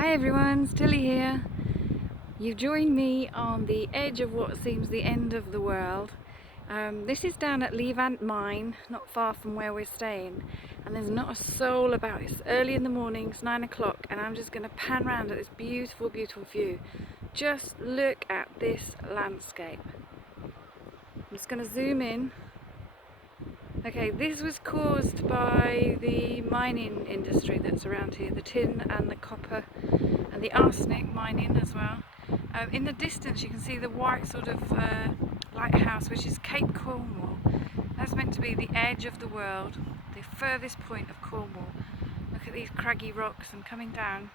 Hi everyone, it's Tilly here. You've joined me on the edge of what seems the end of the world. This is down at Levant Mine, not far from where we're staying, and there's not a soul about. It's early in the morning, it's 9 o'clock, and I'm just going to pan around at this beautiful, beautiful view. Just look at this landscape. I'm just going to zoom in. Okay, this was caused by the mining industry that's around here, the tin and the copper and the arsenic mining as well. In the distance you can see the white sort of lighthouse, which is Cape Cornwall. That's meant to be the edge of the world, the furthest point of Cornwall. Look at these craggy rocks and coming down.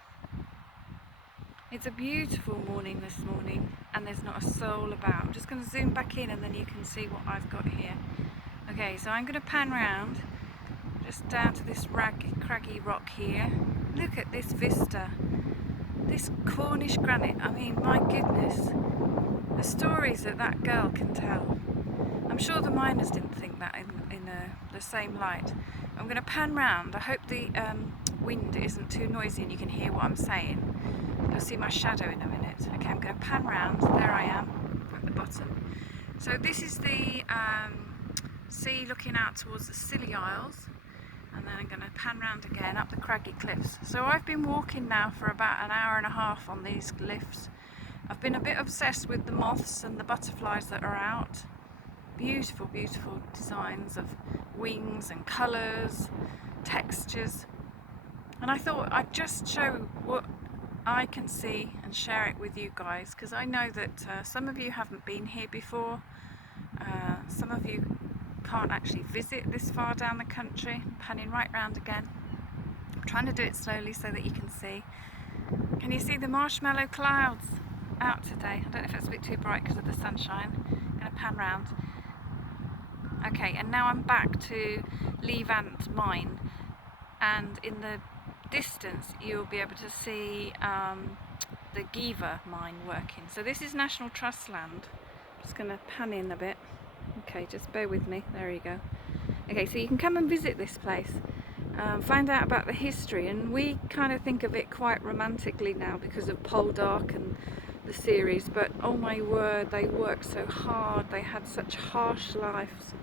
It's a beautiful morning this morning and there's not a soul about. I'm just going to zoom back in and then you can see what I've got here. Okay, so I'm going to pan round just down to this craggy rock here. Look at this vista, this Cornish granite. I mean, my goodness, the stories that girl can tell. I'm sure the miners didn't think that in the same light. I'm going to pan round. I hope the wind isn't too noisy and you can hear what I'm saying. You'll see my shadow in a minute. Okay, I'm going to pan round. There I am at the bottom. So this is the sea looking out towards the Scilly Isles, and then I'm going to pan round again up the craggy cliffs. So I've been walking now for about an hour and a half on these cliffs. I've been a bit obsessed with the moths and the butterflies that are out. Beautiful, beautiful designs of wings and colours, textures. And I thought I'd just show what I can see and share it with you guys, because I know that some of you haven't been here before. Some of you can't actually visit this far down the country. I'm panning right round again. I'm trying to do it slowly so that you can see. Can you see the marshmallow clouds out today? I don't know if it's a bit too bright because of the sunshine. I'm going to pan round. Okay, and now I'm back to Levant Mine, and in the distance you'll be able to see the Giva mine working. So this is National Trust land. I'm just going to pan in a bit. Okay, just bear with me, there you go. Okay, so you can come and visit this place, find out about the history, and we kind of think of it quite romantically now because of Poldark and the series, but oh my word, they worked so hard, they had such harsh lives.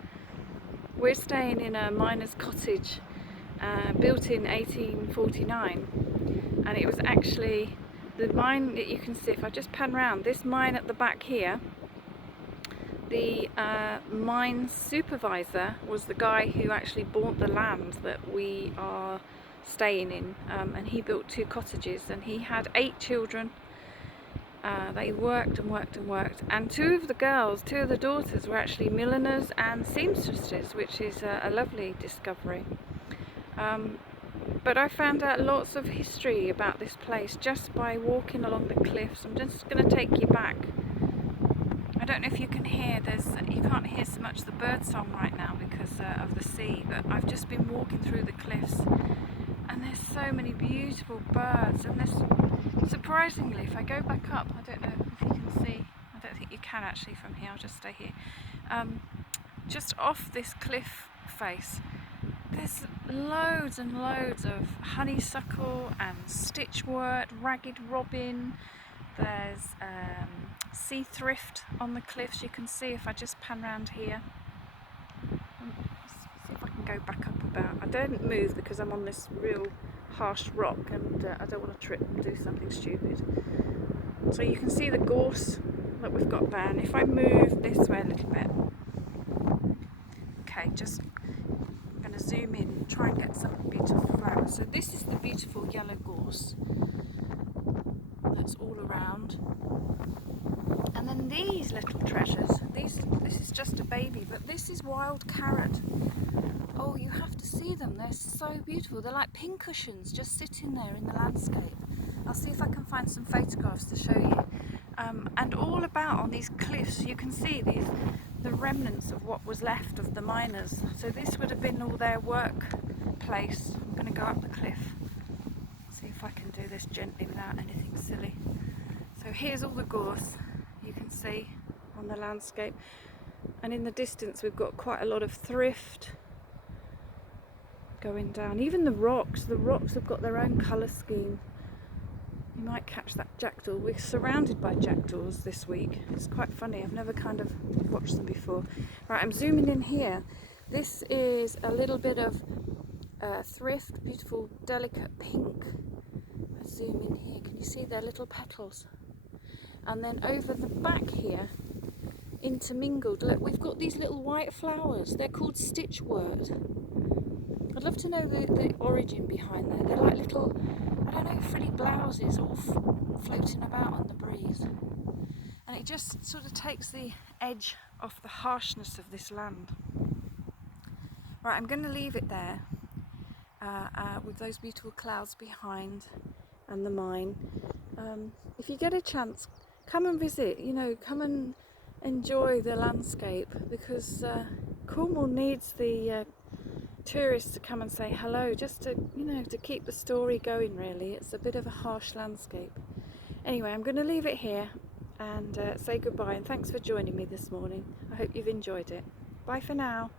We're staying in a miner's cottage built in 1849, and it was actually the mine that you can see. If I just pan round, this mine at the back here, the mine supervisor was the guy who actually bought the land that we are staying in, and he built 2 cottages, and he had 8 children. They worked and worked and worked, and 2 of the daughters were actually milliners and seamstresses, which is a lovely discovery. But I found out lots of history about this place just by walking along the cliffs. I'm just going to take you back. I don't know if you can hear, you can't hear so much the bird song right now because of the sea, but I've just been walking through the cliffs and there's so many beautiful birds, and there's, surprisingly, if I go back up, I don't know if you can see, I don't think you can actually from here, I'll just stay here, just off this cliff face, there's loads and loads of honeysuckle and stitchwort, ragged robin. There's sea thrift on the cliffs, you can see if I just pan around here. Let's see if I can go back up about. I don't move because I'm on this real harsh rock and I don't want to trip and do something stupid. So you can see the gorse that we've got there, and if I move this way a little bit. Okay, just I'm going to zoom in, try and get some beautiful flowers. So this is the beautiful yellow gorse that's all around. And then these little treasures, this is just a baby, but this is wild carrot. Oh, you have to see them, they're so beautiful. They're like pincushions just sitting there in the landscape. I'll see if I can find some photographs to show you. And all about on these cliffs you can see the remnants of what was left of the miners. So this would have been all their workplace. I'm going to go up the cliff. See if I can do this gently without anything silly. So here's all the gorse you can see on the landscape, and in the distance we've got quite a lot of thrift going down. Even the rocks have got their own colour scheme. You might catch that jackdaw. We're surrounded by jackdaws this week. It's quite funny. I've never kind of watched them before. Right, I'm zooming in here. This is a little bit of thrift, beautiful, delicate pink. Let's zoom in here. Can you see their little petals? And then over the back here, intermingled, look, we've got these little white flowers. They're called stitchwort. I'd love to know the origin behind that. They're like little, I don't know, frilly blouses all floating about on the breeze. And it just sort of takes the edge off the harshness of this land. Right, I'm going to leave it there with those beautiful clouds behind and the mine. If you get a chance, come and visit, you know, come and enjoy the landscape, because Cornwall needs the tourists to come and say hello, just to, you know, to keep the story going really. It's a bit of a harsh landscape. Anyway, I'm going to leave it here and say goodbye, and thanks for joining me this morning. I hope you've enjoyed it. Bye for now.